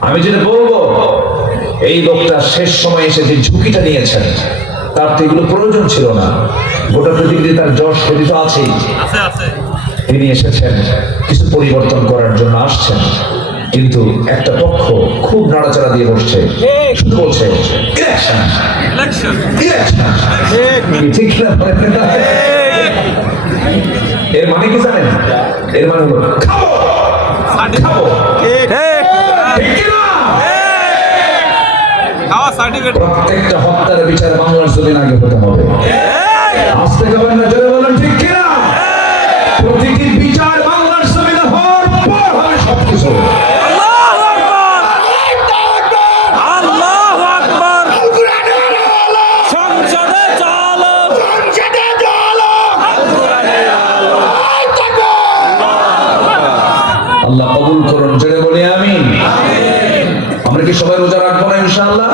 আমি যেটা বলব এই লোকটা শেষ সময় এসে যে ঝুঁকিটা নিয়েছেন তার তো এগুলো প্রয়োজন ছিল না। গোটা পৃথিবীতে তার যশ খ্যাতি তো আছেই। আছে আছে। তিনি এসেছেন কিছু পরিবর্তন করার জন্য আসছেন। কিন্তু একটা পক্ষ খুব নাড়াচাড়া দিয়ে বসছে। শুধু বলছে ঠিক না? এর মানে কি জানেন? এর মানে হলো খাব! খাব! প্রত্যেকটা হত্যার বিচার বাংলার জমিন আগে হতে হবে। আসতে যাবেন না জোরে বলেন ঠিক কিনা? প্রতিটি বিচার বাংলার জমিনে হওয়ার পর হবে সবকিছু। আল্লাহু আকবার। সংসদে চলো আল্লাহ কবুল করুন কি সবাই রোজা রাখব না ইনশাআল্লাহ?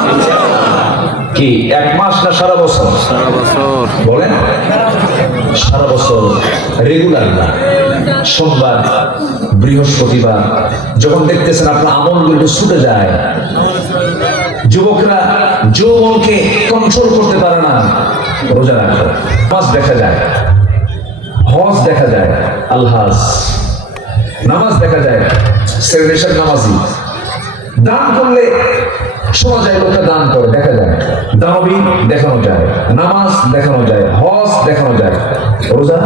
কি এক মাস না সারা বছর? সারা বছর। বলেন। সারা বছর রেগুলার না। সোমবার বৃহস্পতিবার যখন দেখতেছেন আপনার আমলগুলো একটু ছুটে যায় যুবকরা যৌবনকে কন্ট্রোল করতে পারে না রোজা রাখো নামাজ দেখা যায়। হজ দেখা যায়। আলহাজ। নামাজ দেখা যায়। সেলিব্রেশন নামাজি। দান করলে শোনা যায় লোকটা দান করে দেখা যায়। দানবী দেখানো যায় নামাজ দেখানো যায় হজ দেখানো যায়। রোজা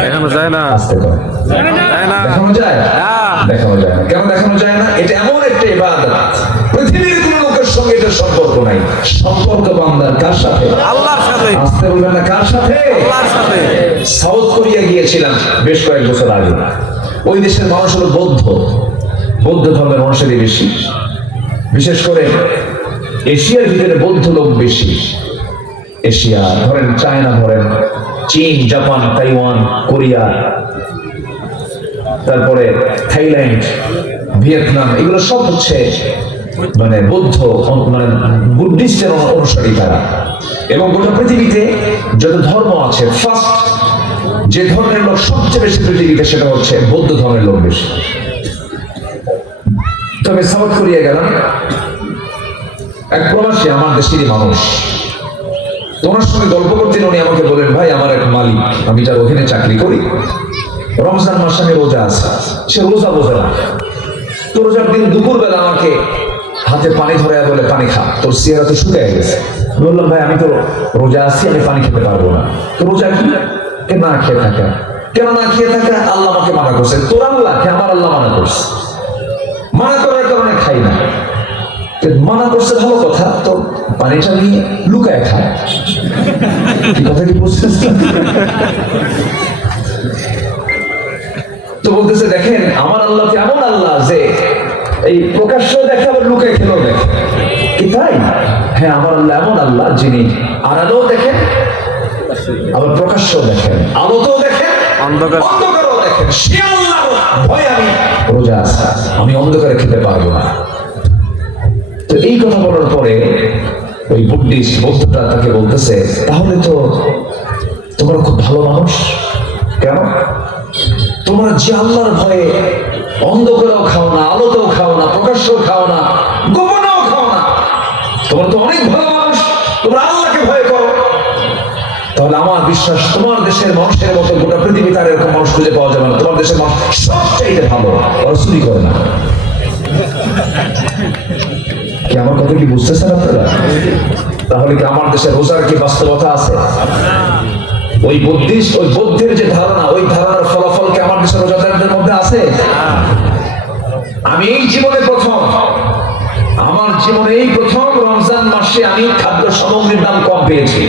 দেখানো যায় না। দেখানো যায় দেখানো যায় না। কেন দেখানো যায় না? এটা এমন একটা ইবাদত। পৃথিবীর কোন লোকের সঙ্গে এটা সম্পর্ক নাই। সম্পর্ক বান্দার কার সাথে? আল্লাহর সাথে। আসতে বলবেন না কার সাথে? আল্লাহর সাথে। সাউথ কোরিয়া গিয়েছিলাম বেশ কয়েক বছর আগে। ওই দেশের মানুষ হলো বৌদ্ধ। বৌদ্ধ ধর্মের মানুষেরই বেশি। বিশেষ করে এশিয়ার ভিতরে বৌদ্ধ লোক বেশি। এশিয়া, ধরেন চায়না, ধরেন চীন, জাপান, তাইওয়ান, কোরিয়া, তারপরে থাইল্যান্ড, ভিয়েতনাম, এগুলো সব হচ্ছে মানে বৌদ্ধ মানে বুদ্ধিস্টের অনু- অনুসারী তারা। এবং গোটা পৃথিবীতে যত ধর্ম আছে ফার্স্ট যে ধর্মের লোক সবচেয়ে বেশি পৃথিবীতে সেটা হচ্ছে বৌদ্ধ ধর্মের লোক বেশি। তবে সাউথ কোরিয়া গেলাম। এক প্রবাসী আমার দেশেরই মানুষ। তোমার সঙ্গে গল্প করতে উনি আমাকে বলেন, ভাই, আমার এক মালিক, আমি তার ওখানে চাকরি করি। রমজান মাসে আমি রোজা আছে। সে রোজা বোঝে না। তো রোজার দিন দুপুরবেলা আমাকে হাতে পানি ধরে বলে, পানি খা, তোর চেহারা তো শুকিয়ে গেছে। বললাম, ভাই, আমি তো রোজা আছি, আমি পানি খেতে পারব না। তো রোজা কি? না খেয়ে থাকা? কেন না খেয়ে থাকা? আল্লাহ আমাকে মানা করছে। তোর আল্লাহ আমার পানিটা নিয়ে লুকায় খায় কথা কি বুঝছিস তো বলতেছে দেখেন আমার আল্লাহ এমন আল্লাহ যে এই প্রকাশ্য দেখে আবার লুকায় খেলেও দেখে কি তাই? হ্যাঁ আমার আল্লাহ এমন আল্লাহ যিনি আড়ালেও দেখেন আবার প্রকাশ্য দেখেন আলোতেও দেখেন অন্ধকার। অন্ধকারও দেখেন। সে আল্লাহ ভয় আমি রোজা আমি অন্ধকারে খেতে পারব না। তো এই কথা বলার পরে ওই বুদ্ধিস্ট বৌদ্ধটা তাকে বলতেছে, তাহলে তো তোমরা খুব ভালো মানুষ। কেন? তোমরা যে আল্লাহর ভয়ে অন্ধকারেও খাও না আলোতেও খাও না, প্রকাশ্যও খাও না, গোপনেও খাও না, তোমরা তো অনেক ভালো মানুষ, তোমরা আল্লাহকে ভয় করো। তাহলে আমার বিশ্বাস, তোমার দেশের মানুষের মতো গোটা পৃথিবী তার এরকম মানুষ খুঁজে পাওয়া যাবে না। তোমার দেশের মানুষ সবচাইতে ভালো চুরি করে না। কি আমার কথা কি বুঝতেছেন আপনারা? তাহলে কি আমার দেশে রোজার কি বাস্তবতা আছে? ওই বুদ্ধিস্ট ওই বুদ্ধির যে ধারণা, ওই ধারণার ফলাফল কি আমার দেশের রোজাদারদের মধ্যে আছে? আমি এই জীবনে প্রথম। আমার জীবনে এই প্রথম রমজান মাসে আমি খাদ্য সামগ্রীর দাম কম পেয়েছি।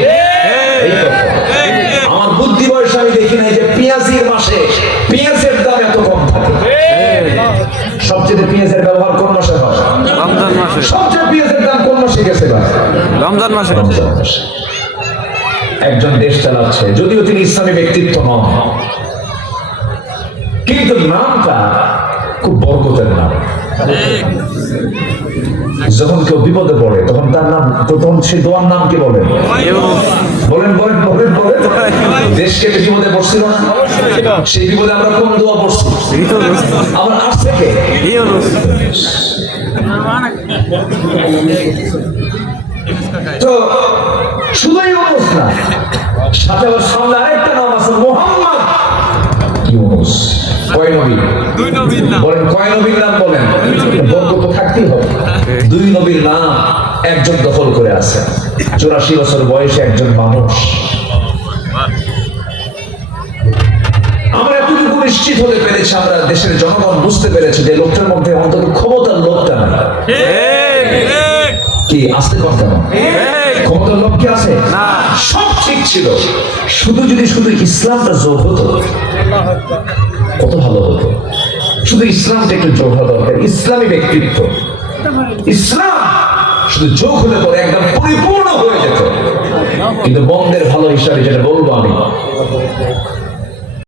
মাসে একজন দেশ চালাচ্ছে, যদিও তিনি ইসলামী ব্যক্তিত্ব নন। কিন্তু নামটা খুব বরকতের নাম। যখন কেউ বিপদে পড়ে, তখন তার নাম, তখন সেই দোয়ার নাম কি বলেন? বলেন বলেন বলেন বলেন। দেশকে বিপদে পড়ছিল না? সেই বিপদে আমরা কোন দোয়া পড়ছি? ইউনুস আবার আসছে কে? ইউনুস তো ইউনুস না সাথে আবার সামনে আরেকটা নাম আছে মোহাম্মদ। ইউনুস কয় নবী? দুই নবীর নাম। বলেন কয় নবীর নাম বলেন? বরকত তো থাকতেই হবে। দুই নবীর নাম একজন দখল করে আছে। চুরাশি বছর বয়সে একজন মানুষ। আমরা এতটুকু নিশ্চিত হতে পেরেছি আমরা দেশের জনগণ বুঝতে পেরেছে যে লোকটার মধ্যে অন্তত ক্ষমতার লোকটা কি আসতে কথা ক্ষমতার লোক কি আছে? না। সব ঠিক ছিল। শুধু যদি শুধু ইসলামটা জোর হতো কত ভালো হতো? শুধু ইসলামটা একটু জোর হওয়া দরকার। ইসলামী ব্যক্তিত্ব। ইসলাম শুধু যোগ হলে পরে একদম পরিপূর্ণ হয়ে যেত। কিন্তু বন্ধের ভালো হিসাবে যেটা বলব আমি